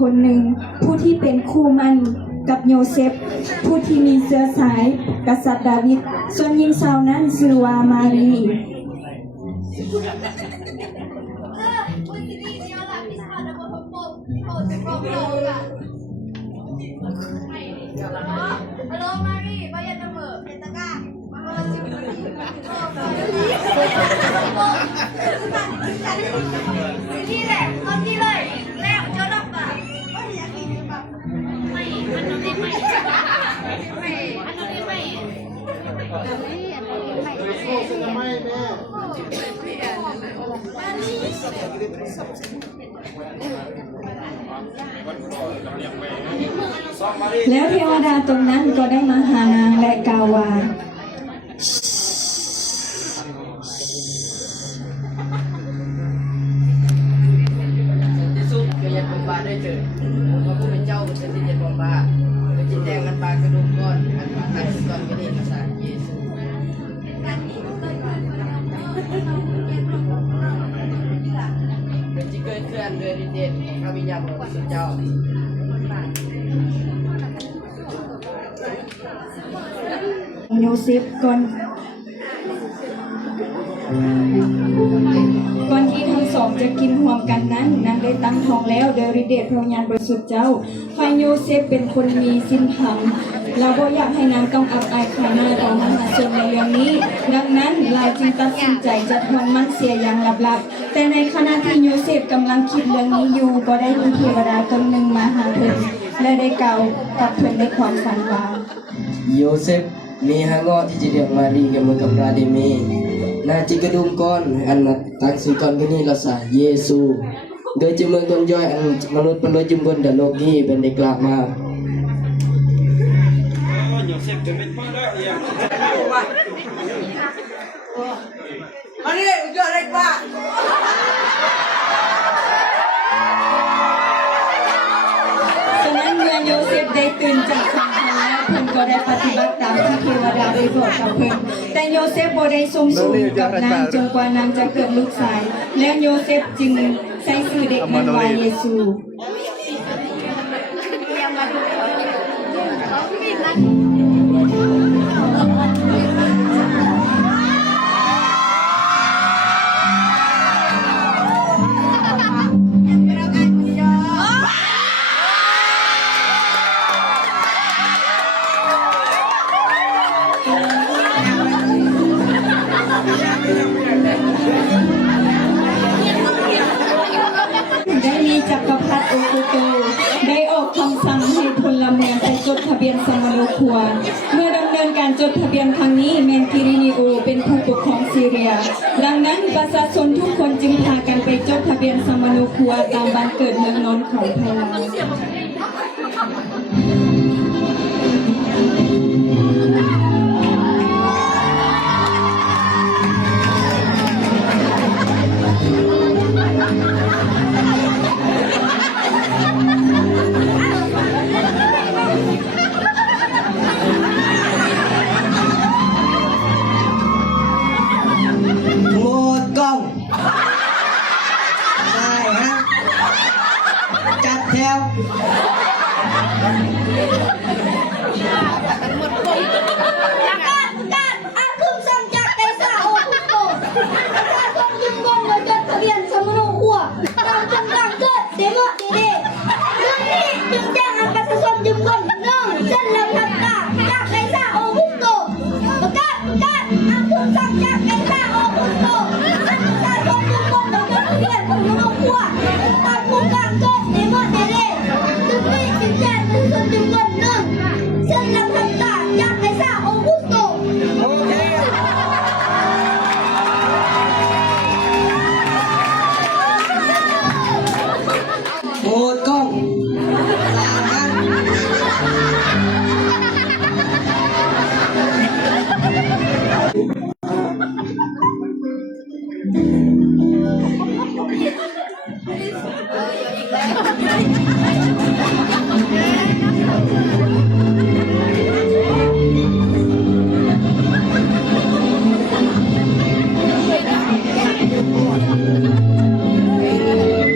คนหนึ่งผู้ที่เป็นคู่มั่นกับโยเซฟผู้ที่มีเชื้อสายกษัตริย์ดาวิดส่วนหญิงสาวนั้นชื่อว่ามารีHalo Mari, bayar nama. Petaka. Sini le, nanti le. Le, jodoh tak? Oh iya, ini pak. Mai, anu ni mai. Mai, anu ni mai. Mai,แล้วเทวดาตรงนั้นก็ได้มาหานางและกล่าวว่าที่สุดก็ยังเป็นปลาได้เจอพระผู้เป็นเจ้าเป็นที่จะบอกว่าเป็นจิตแดงกันปลากระดูกก้อนกันปลาขันก้อนก็ได้ภาษาเยซูเป็นจิตเกิดเคลื่อนเรือดินเด่นพระวิญญาณของพระเจ้าโยเซฟก่อนที่ทั้งสองจะกินร่วมกันนั้นนางได้ตั้งท้องแล้วโดยฤทธิ์เดชพระวิญญาณบริสุทธิ์เจ้าฝ่ายโยเซฟเป็นคนมีศีลธรรมเราก็อยากให้นางต้องอับอายขายหน้าต่อมหาชนในเรื่องนี้ดังนั้นลายจึงตัดสินใจจะทอนมันเสียอย่างลับๆแต่ในขณะที่โยเซฟกำลังคิดเรื่องนี้อยู่ก็ได้มีเทวดาตนหนึ่งมาหาเพิ่นและได้กล่าวกับเพิ่นในความฝันว่าโยเซฟมีhangot dijadikan mari kamu kepada me na cikadum kon an tang si kon kini lasa Yesu dia cuma tonjoi an menurut perlu jembon dan logi bendeklah ma Yosef demit pada ya Mari deh, ujuk deh Pak. ฉะนั้นเมื่อโยเซฟได้ตื่นจากฝันแล้วเพิ่นก็ได้ปฏิบัติตามที่เทวดาได้บอกกับเพิ่นแต่โยเซฟบ่ได้ทรงสูงกับนางจนกว่านางจะเกิดลูกชายและโยเซฟจึงใช้ชื่อเด็กนั้นว่าเยซูได้มีจักรพรรดิโอโกโตได้ออกคำสั่งให้พลเมืองไปจดทะเบียนสมโนครัวเมื่อดำเนินการจดทะเบียนครั้งนี้เมนกิรินิโอเป็นผู้ปกครองซีเรียดังนั้นประชาชนทุกคนจึงพากันไปจดทะเบียนสมโนครัวตามบ้านเกิดเมืองนนท์ของพลmột công sai ha chặt theo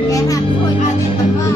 แกหักคนอาทิตย์ว่า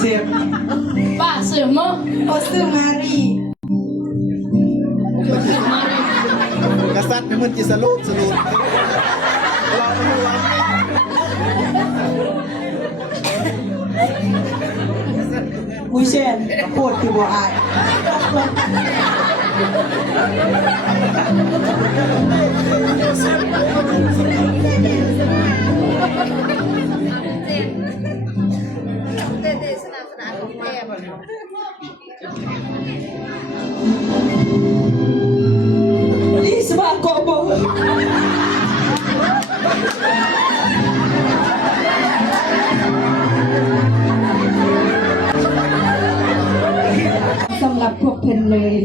เซฟ ป้าเสือมั้ง โอซื้อมารี กษัตริย์มันจิสรุปเราไม่รู้ว่า มุ้ยเชนโคตรคือบัวอาย เต้สนับสนุนของแอม นี่สบายกอบอ สำหรับพวกเพิ่นเลย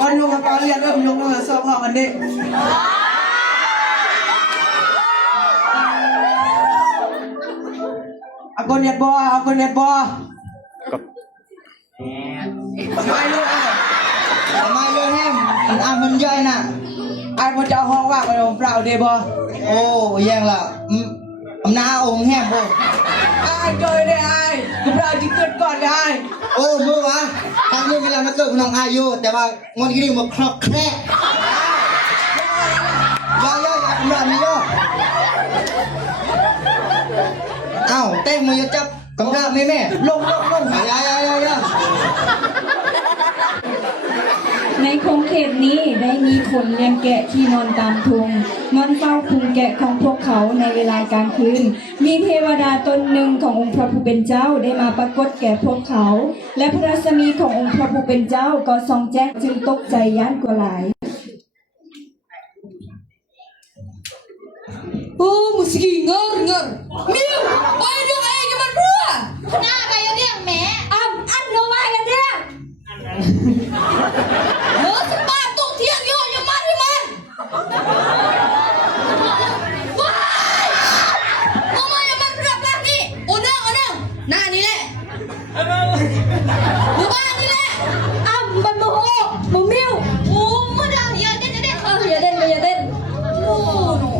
วันลงกระเป๋าเรียนเริ่มลงมาสอบพอกันดิเอาคนเน็ตบอเอาคนเน็ตบอไม่เลยไม่เลยแฮมอ่านมันย่อยน่ะอ่านมันจะห้องว่าไปของเปล่าเดบอโอ้ยังล่ะอำนาจองแฮมโบอ่านเจอได้ไอ้กูเปล่าจิเกิดก่อนได้โอ้เมื่อวานทางนี้เวลามาเกิดน้องอายุแต่ว่างอนกี่มาครอบแคร่ย่อยๆแบบนี้ย่อเอ้าเต้งมือจะจับกำลังแม่ลงย่า ในคงเขตนี้ได้มีคนเลี้ยงแกะที่นอนตามทุ่งนอนเฝ้าคุมแกะของพวกเขาในเวลากลางคืน มีเทวดาตนหนึ่งขององค์พระผู้เป็นเจ้าได้มาปรากฏแก่พวกเขา และพระรัศมีขององค์พระผู้เป็นเจ้าก็ส่องแจ้งจึงตกใจย่านกว่าหลาย Oh, musiki ngor. Miu, oi dong ai jaman bua. หน้าไปเรื่องแหม An no mai ya dia. Lo sepat tuk tiang yo yang mari man. Wah. Mama yang man berap lagi. Onang. Nah ni le. Bukan ni le. Ban mo ho. Mo miu. Oh, mo dah ya den. Ya den. Oh no.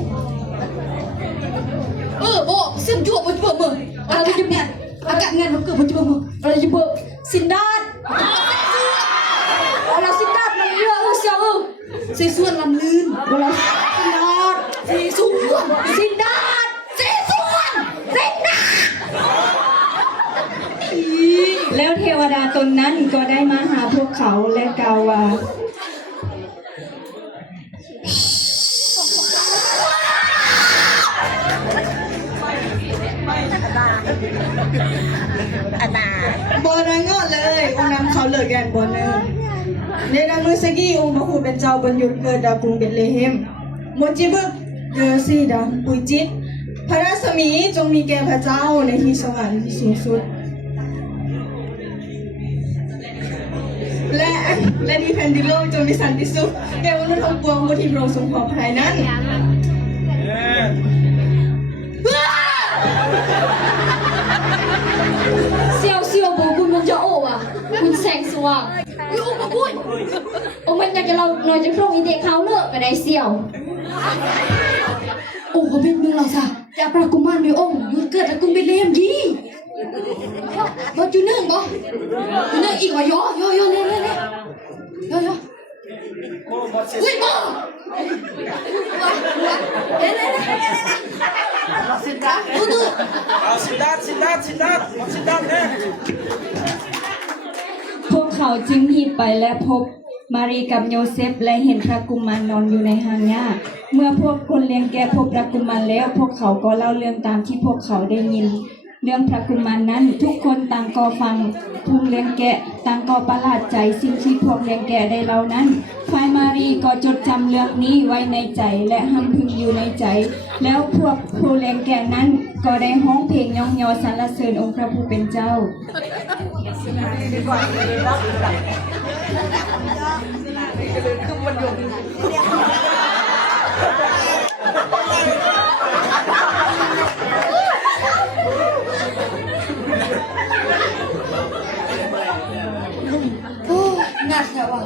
บอกเสียงจั่วมันจะเบิ่งอะไรจะเปลี่ยนอากาศงานมันเกิดมันจะเบิ่งอะไรจะเบิ่งสินดาดเวลาสินดาดมันเยอะเสียวเสียส่วนลำลื่นเวลาสินดาดเสียส่วนสินดาดแล้วเทวดาตนนั้นก็ได้มาหาพวกเขาและกล่าวว่า บอนังงอเลยองค์นำเขาเลิกแกนบอเนอร์ในดังมือสกี้องค์พระผู้เป็นเจ้าบรรยุเกิดดากรุงเบธเลเฮมโมจิบึกเกอซีดาปุยจิตพระรัศมีจงมีแก่พระเจ้าในที่สวรรค์ที่สูงสุดและที่แผ่นดินโลกจงมีสันติสุขแก่มนุษย์ทั้งปวงผู้ที่พระองค์ทรงพอพระทัยนั้นเซียวบอกคุณมันจะโอ้อะคุณแสงสว่างลูกกับคุณโอ้มันอยากจะเราหน่อยจะพรุ่งนี้เด็กเขาเลิกกันได้เซียวโอ้เขาเป็นเมืองเราซะจะปรากุมารด้วยองค์ยุดเกิดและกุมเป็นเลี้ยมยี่บอจูเนื่องบอจูเนื่องอีกว่ะย่อเล่ย่ออุ้ยบอเล่สินดาดู Sidat ne. พวกเขาจึงหีบไปและพบมารีกับโยเซฟและเห็นพระกุมารนอนอยู่ในหางหญ้าเมื่อพวกคนเลี้ยงแกะพบพระกุมารแล้วพวกเขาก็เล่าเรื่องตามที่พวกเขาได้ยินเรื่องพระกุมารนั้นทุกคนต่างก็ฟังผู้เลี้ยงแกะต่างก็ประหลาดใจสิ่งที่พวกเลี้ยงแกะได้เล่านั้นฝ่ายมารีก็จดจำเรื่องนี้ไว้ในใจและหำพึงอยู่ในใจแล้วพวกผู้เลี้ยงแกะนั้นก็ได้ร้องเพลงย่องยอสรรเสริญองค์พระผู้เป็นเจ้า เ โอ้งัดแถวว่ะ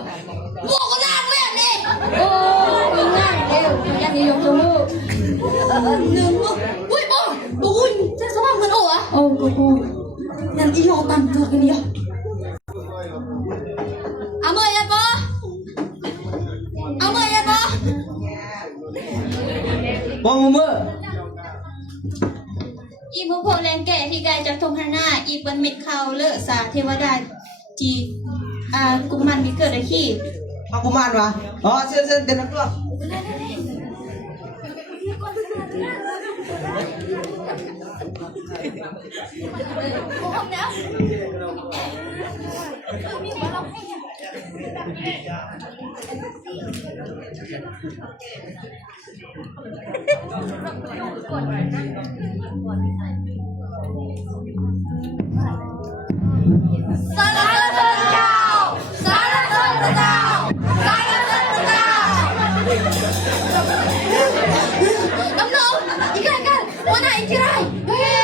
บอกก็ลากแม่นี่โอ้ยง่ายเร็วยันนิยมตัวลูกหนึ่งบ่อุ้ยบ่อุ้ยจะสว่างเหมือนโอ้อะโอ้กูนั่นอีโยตันตัวกันเนี่ยเอาเมื่อยันบ่เอาเมื่อยันบ่ บองมือ อีพวกโพแรงแก่ที่ไกลจากทงหน้าอีเปิ้นเม็ดเขาเลอะสาเทวดาจีกุมารมีเกิดอะไรขี้ มากุมารวะอ๋อเส้นเต็มตัว สารเถิดเจ้าสารเถิดเจ้าสารเถิดเจ้าน้ำนมอีกอะไรกันวันไหนอีกอะไรเฮ้ย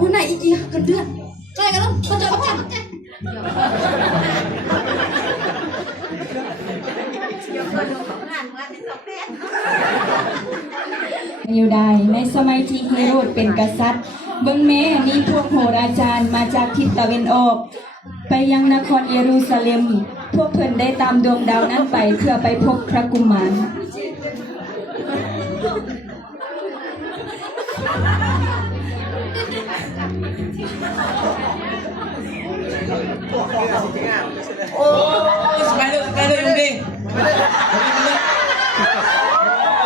วันไหนอีกกันเดือนใช่กันแล้วมันจะเข้าใจอยู่ใดในสมัยที่เฮโรดเป็นกษัตริย์เบิ่งแม่มีพวกโหราจารย์มาจากทิศตะวันออก ไปยังนครเยรูซาเล็ม พวกเพิ่นได้ตามดวงดาวนั้นไปเพื่อไปพบพระกุมาร โอ้สบายเลยลุงดิ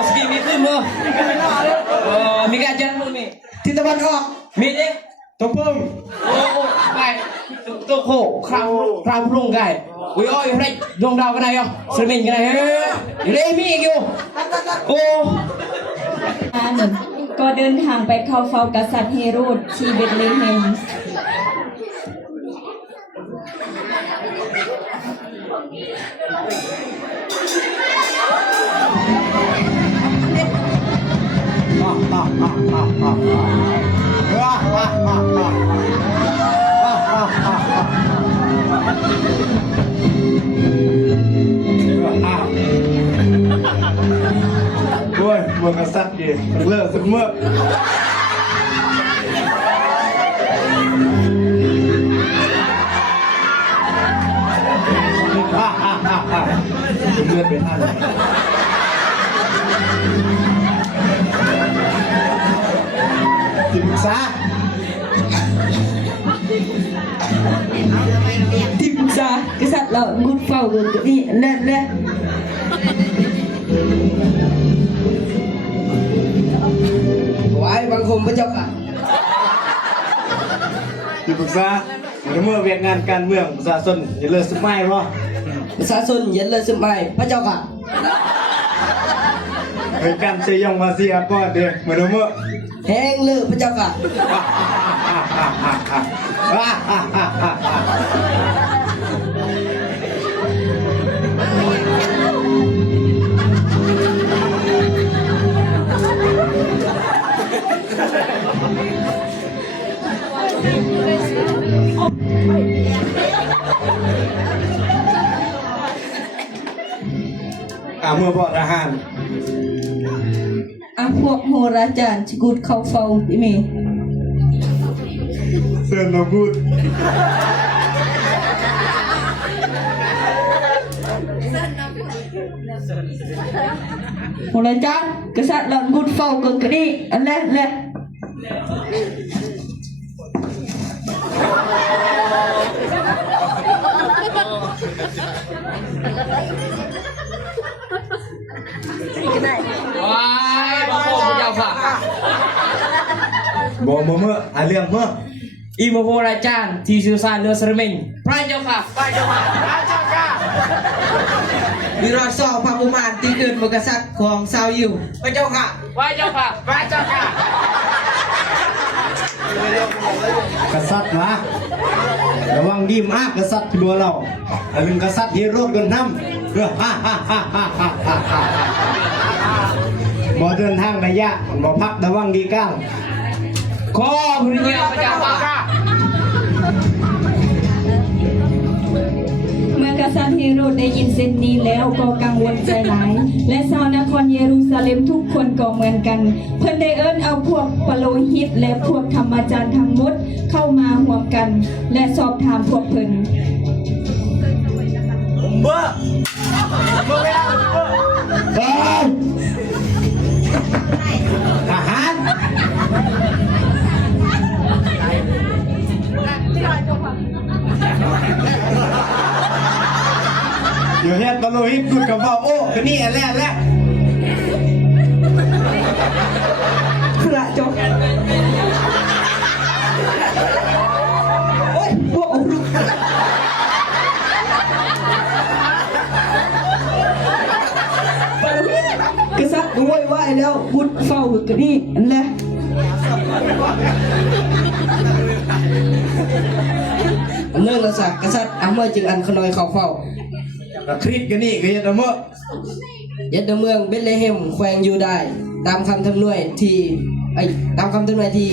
สกีมีขึ้นมั้ยมีการจัดมั้ยมีทิศตะวันออกมีดิตัวพุ่งโอ้ไก่ตัวโคคราวพุ่งไก่อุ้ยอ้อยอะไรดวงดาวกันไหนอ่ะสมิงกันไหนอยู่เลยมีอีกอยู่โอ้ ก็เดินทางไปเข้าเฝ้ากษัตริย์เฮโรดที่เบธเลเฮม โอ้ยเมืองกษัตริย์ดีเลิกเสมอเลือดเป็นอันที่ปรึกษา ที่ปรึกษากษัตริย์เรากุดเฝ้าเลยนี่แน่ ไว้บังคมพระเจ้าค่ะ ที่ปรึกษาเมื่อเวียนงานการเมืองประชาชนอย่าเลิกสมัยบ่ ประชาชนอย่าเลยสมัยพระเจ้าค่ะ เคยกันเชยองมาเสียก่อนเด้อเหมือนเมื่อ แห้งเลยพระเจ้าค่ะ เมื่อบ่ทหาร พวกโหราจารย์ที่กุดเข้าเฝ้าพี่เมย์ เซิร์นเราพูด โหราจารย์กษัตริย์เรากุดเฝ้ากันกันนี่อันแรกว้ายบังคมพระเจ้าค่ะ บ่เมื่อเรื่องเมื่อ อีโมโหราจารย์ที่สื่อสารเรือสรมิงพระเจ้าค่ะพระเจ้าค่ะพระเจ้าค่ะ วิรอดสองพระกุมารที่เกิดบนกษัตริย์ของซาวยิวพระเจ้าค่ะ พระเจ้าค่ะพระเจ้าค่ะ กษัตริย์นะระวังดีมากกษัตริย์ที่บัวเราอันหนึ่งกษัตริย์ที่โรดกันน้ำ บ่เดินทางระยะบ่พักระวังดีก้าว ขอพระเจ้าพระเจ้าค่ะ เมื่อกษัตริย์เฮโรดได้ยินเส้นนี้แล้วก็กังวลใจหลาย และชาวนครเยรูซาเล็มทุกคนก็เหมือนกัน เพิ่นได้เอิ้นเอาพวกปโลหิตและพวกธรรมจารย์ทั้งหมดเข้ามาร่วมกัน และสอบถามพวกเพิ่น เบ้อเวลาทหารเดี๋ยวเฮ็ดตะโลหิตกุดกับว่าโอ้คือนี่อันแรกพระเจ้าโอ้ยพวกองค์กษัตริย์ด้วยไหวแล้วบุญเฝ้ากันนี่อันแหละเนื่องละสักกษัตริย์อาเมื่อจึงอันขนอยเข้าเฝ้า คริสกันนี่ก็เฮ็ดเอาเมื่อ ยัดเมืองเบธเลเฮมแขวงยูได้ตามคำทำนวยที่ตามคำทำนวยที่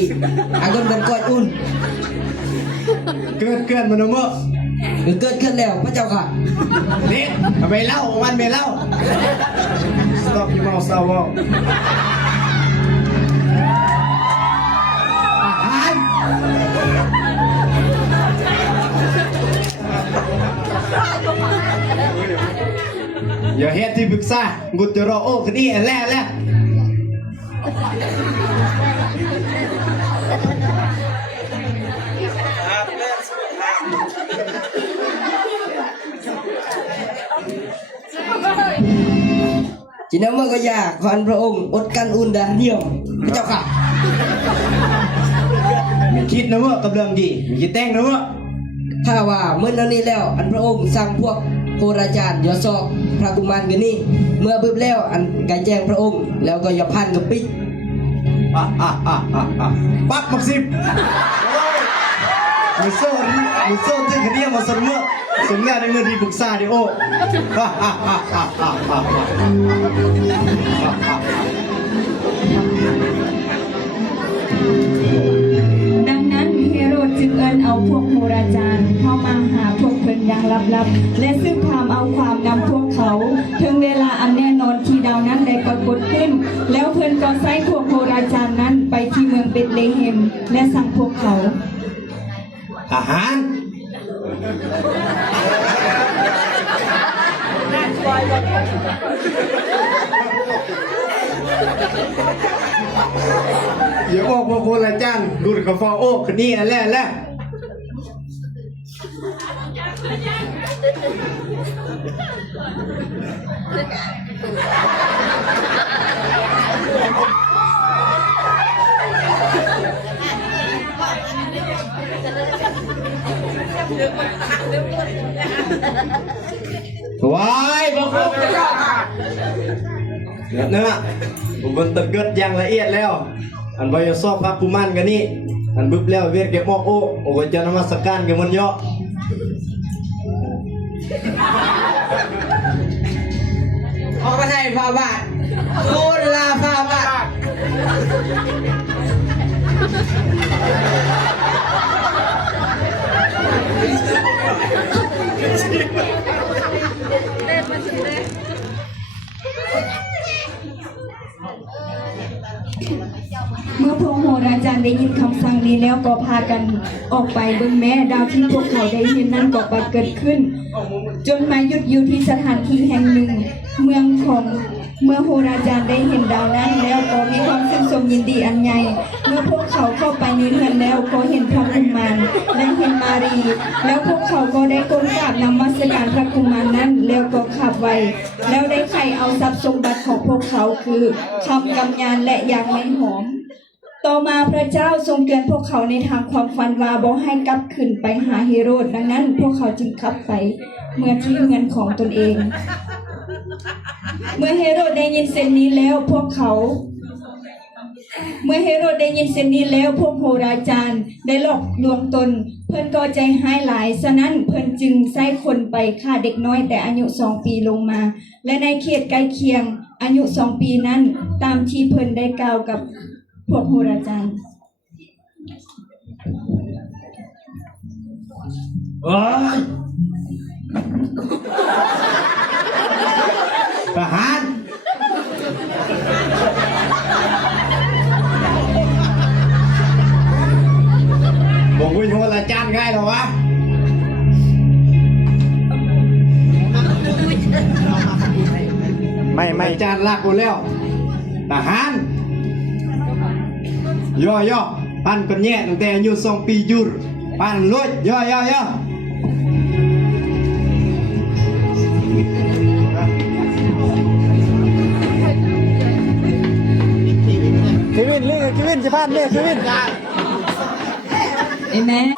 อากนเป็นกอดอุ่น เกินมันเอาเมื่อ หรือเกิดขึ้นแล้วพระเจ้าค่ะ นี่ไม่เล่ามันไม่เล่า stop you mouth so well อาหารอย่าเฮ็ดที่ปรึกษากุจะรอโอ้คดีอันแรกแล้วจีนั้นเมื่อก็อยากขออันพระองค์อดกันอุ่นดาเดียวพระเจ้าค่ะ มีคิดนะเมื่อกับเรื่องดีมีคิดแต่งนะเมื่อ ถ้าว่าเมื่อนั้นนี้แล้วอันพระองค์สั่งพวกโหราจารย์ยอสอกพระกุมารกันนี่เมื่อบึ้บแล้วอันไก่แจ้งพระองค์แล้วก็อย่าพันกับปิ๊ก ปักมักสิบมือโซ่ที่คดีมาสมเมื่อสมแล้วในเมื่อที่ปรึกษาดิโอ ดังนั้นเฮโรดจึงเอิ้นเอาพวกโหราจารย์เข้ามาหาพวกเพิ่นอย่างลับๆและซึ่งถามเอาความนำพวกเขาถึงเวลาอันแน่นอนที่ดาวนั้นได้ปรากฏขึ้น แล้วเพิ่นก็ใส่พวกโหราจารย์นั้นไปที่เมืองเบธเลเฮมและสั่งพวกเขา ทหารอย่าออกมาโคละจันดูดกับฟอโอ้คดีอันแรกแล้วว้ายบางคนเนี่ยผมเป็นตึกเกิดอย่างละเอียดแล้วอันใบซอบพระกุมารกันนี่อันบึบแล้วเวียดเก็บมอกโอ้จะนมัสการกันมันเยอะออกมาให้ฟาบาทโคลาฟาบาท เมื่อพวกโหราจารย์ได้ยินคำสั่งนี้แล้วก็พากันออกไปเบิ่งแม่ดาวที่พวกเขาได้เห็นนั้นก็ปรากฏขึ้น จนมาหยุดอยู่ที่สถานที่แห่งหนึ่งเมื่อโหราจารย์ได้เห็นดาวนั้นแล้วก็มีความชื่นชมยินดีอันใหญ่เมื่อพวกเขาเข้าไปในเรือนแล้วก็เห็นพระกุมารและเห็นมารีแล้วพวกเขาก็ได้ก้มกราบนมัสการพระกุมารนั้นแล้วก็ขับไว้แล้วได้ไข่เอาทรัพย์สมบัติของพวกเขาคือคำกำยานและยางไม้หอม ต่อมาพระเจ้าทรงเตือนพวกเขาในทางความฝันว่าบ่ให้กลับขึ้นไปหาเฮโรดดังนั้นพวกเขาจึงขับไปเมื่อที่เงินของตนเอง เมื่อเฮโรดได้ยินเส้นนี้แล้วพวกเขา เมื่อเฮโรดได้ยินเช่นนี้แล้วพวกโหราจารย์ได้หลอกลวงตน เพิ่นก็ใจหายหลายฉะนั้นเพิ่นจึงใช้คนไปฆ่าเด็กน้อยแต่อายุ2 ปีลงมา และในเขตใกล้เคียงอายุ2 ปีนั้นตามที่เพิ่นได้กล่าวกับพวกโหราจารย์ เอ้ยทหารบอกวิ่งหัวละจานง่ายเหรอวะไม่จานลากกูแล้วทหารย่อปั้นคนแย่ตั้งแต่อายุ2 ปียุดปั้นลุยย่อเควินเรียกเควินจะพันเรียกเควิน Amen